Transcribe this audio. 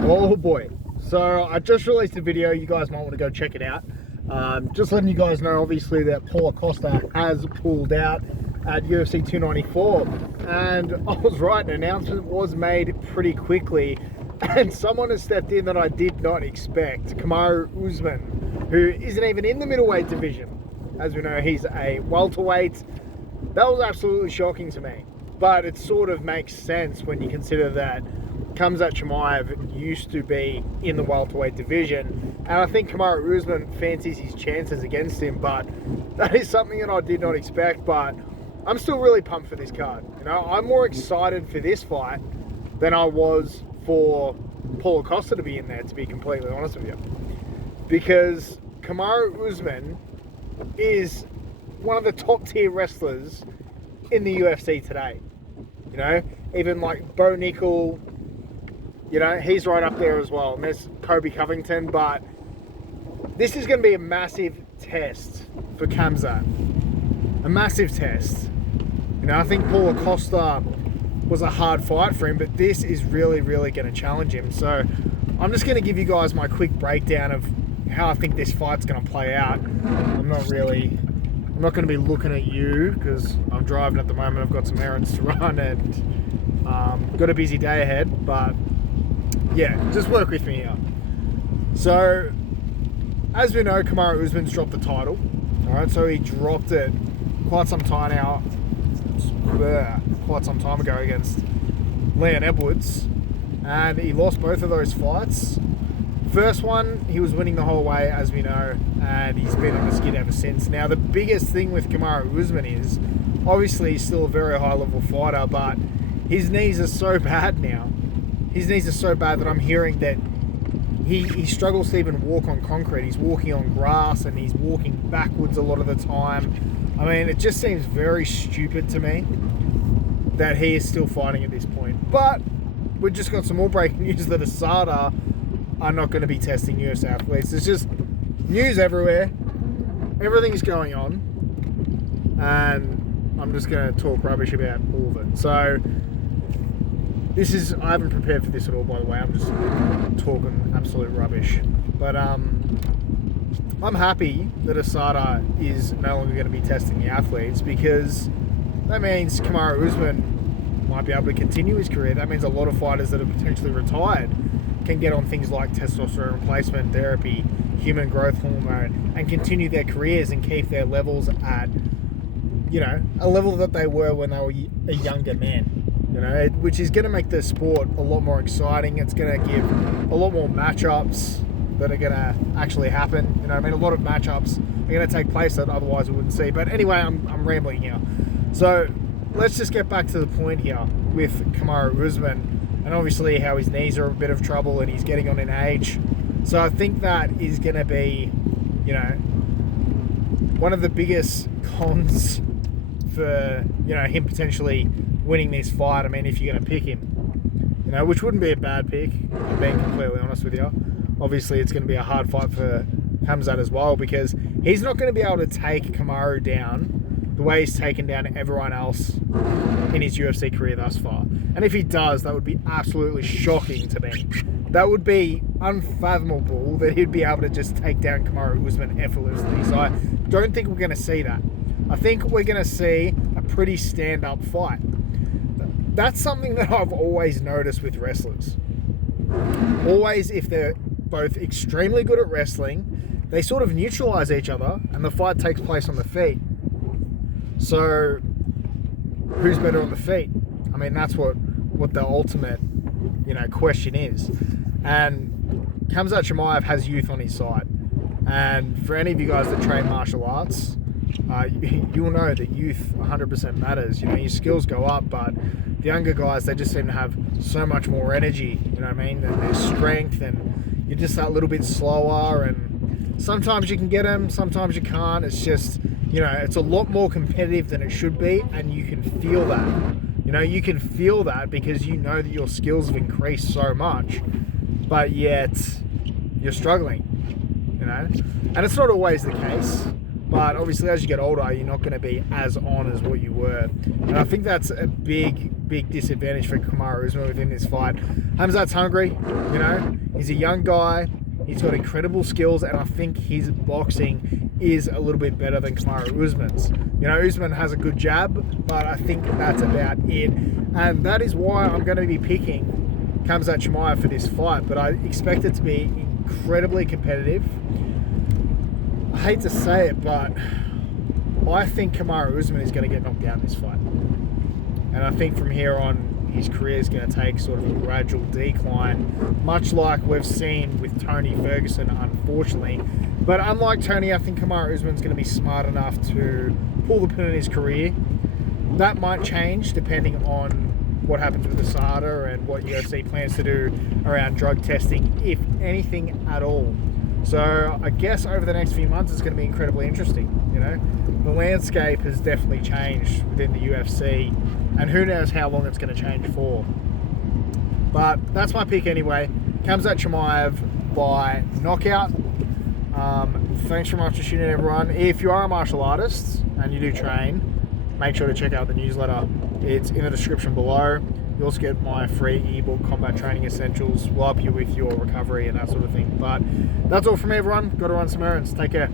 Oh boy. So I just released a video. You guys might want to go check it out. Just letting you guys know, obviously, that Paulo Costa has pulled out at UFC 294. And I was right, an announcement was made pretty quickly. And someone has stepped in that I did not expect. Kamaru Usman, who isn't even in the middleweight division. As we know, he's a welterweight. That was absolutely shocking to me. But it sort of makes sense when you consider that khamzat chimaev used to be in the welterweight division, and I think Kamaru Usman fancies his chances against him, but that is something that I did not expect. But I'm still really pumped for this card. You know, I'm more excited for this fight than I was for Paulo Costa to be in there, to be completely honest with you, because Kamaru Usman is one of the top tier wrestlers in the UFC today. You know, even like Bo Nickel, you know, he's right up there as well. And there's Kobe Covington, but this is going to be a massive test for Khamzat. A massive test. You know, I think Paulo Costa was a hard fight for him, but this is really, really going to challenge him. So I'm just going to give you guys my quick breakdown of how I think this fight's going to play out. I'm not going to be looking at you because I'm driving at the moment. I've got some errands to run and got a busy day ahead, but yeah, just work with me here. So, as we know, Kamaru Usman's dropped the title. Alright, so he dropped it quite some time ago against Leon Edwards, and he lost both of those fights. First one, he was winning the whole way, as we know, and he's been on the skid ever since. Now, the biggest thing with Kamaru Usman is, obviously, he's still a very high-level fighter, but his knees are so bad now. His knees are so bad that I'm hearing that he struggles to even walk on concrete. He's walking on grass, and he's walking backwards a lot of the time. I mean, it just seems very stupid to me that he is still fighting at this point. But we've just got some more breaking news that USADA are not going to be testing US athletes. There's just news everywhere. Everything's going on. And I'm just going to talk rubbish about all of it. So, I haven't prepared for this at all, by the way. I'm just talking absolute rubbish. But I'm happy that USADA is no longer going to be testing the athletes, because that means Kamaru Usman might be able to continue his career. That means a lot of fighters that are potentially retired can get on things like testosterone replacement therapy, human growth hormone, and continue their careers and keep their levels at, you know, a level that they were when they were a younger man. You know, which is going to make the sport a lot more exciting. It's going to give a lot more matchups that are going to actually happen. You know, I mean, a lot of matchups are going to take place that otherwise we wouldn't see. But anyway, I'm rambling here. So let's just get back to the point here with Kamaru Usman, and obviously how his knees are a bit of trouble and he's getting on in age. So I think that is going to be, you know, one of the biggest cons for, you know, him potentially winning this fight. I mean, if you're going to pick him, you know, which wouldn't be a bad pick, I'm being completely honest with you. Obviously, it's going to be a hard fight for Khamzat as well, because he's not going to be able to take Kamaru down the way he's taken down everyone else in his UFC career thus far. And if he does, that would be absolutely shocking to me. That would be unfathomable that he'd be able to just take down Kamaru Usman effortlessly. So I don't think we're going to see that. I think we're going to see a pretty stand-up fight. That's something that I've always noticed with wrestlers. Always, if they're both extremely good at wrestling, they sort of neutralize each other and the fight takes place on the feet. So, who's better on the feet? I mean, that's what the ultimate, you know, question is. And Khamzat Chimaev has youth on his side. And for any of you guys that train martial arts, you'll know that youth 100% matters. You know, your skills go up, but the younger guys, they just seem to have so much more energy, you know what I mean, and their strength, and you're just that little bit slower, and sometimes you can get them, sometimes you can't. It's just, you know, it's a lot more competitive than it should be, and you can feel that. You know, you can feel that because you know that your skills have increased so much, but yet you're struggling, you know, and it's not always the case. But obviously, as you get older, you're not going to be as on as what you were. And I think that's a big big disadvantage for Kamaru Usman within this fight. Khamzat's hungry, you know. He's a young guy. He's got incredible skills, and I think his boxing is a little bit better than Kamaru Usman's. You know, Usman has a good jab, but I think that's about it. And that is why I'm going to be picking Khamzat Chimaev for this fight, but I expect it to be incredibly competitive. I hate to say it, but I think Kamaru Usman is going to get knocked out in this fight. And I think from here on, his career is going to take sort of a gradual decline, much like we've seen with Tony Ferguson, unfortunately. But unlike Tony, I think Kamaru Usman's going to be smart enough to pull the pin in his career. That might change depending on what happens with USADA and what UFC plans to do around drug testing, if anything at all. So I guess over the next few months it's going to be incredibly interesting. You know, the landscape has definitely changed within the UFC, and who knows how long it's going to change for. But that's my pick anyway. Khamzat Chimaev by knockout. Thanks very much for tuning in, everyone. If you are a martial artist and you do train, make sure to check out the newsletter. It's in the description below. You also get my free ebook, Combat Training Essentials. Will help you with your recovery and that sort of thing. But that's all from me, everyone. Got to run some errands. Take care.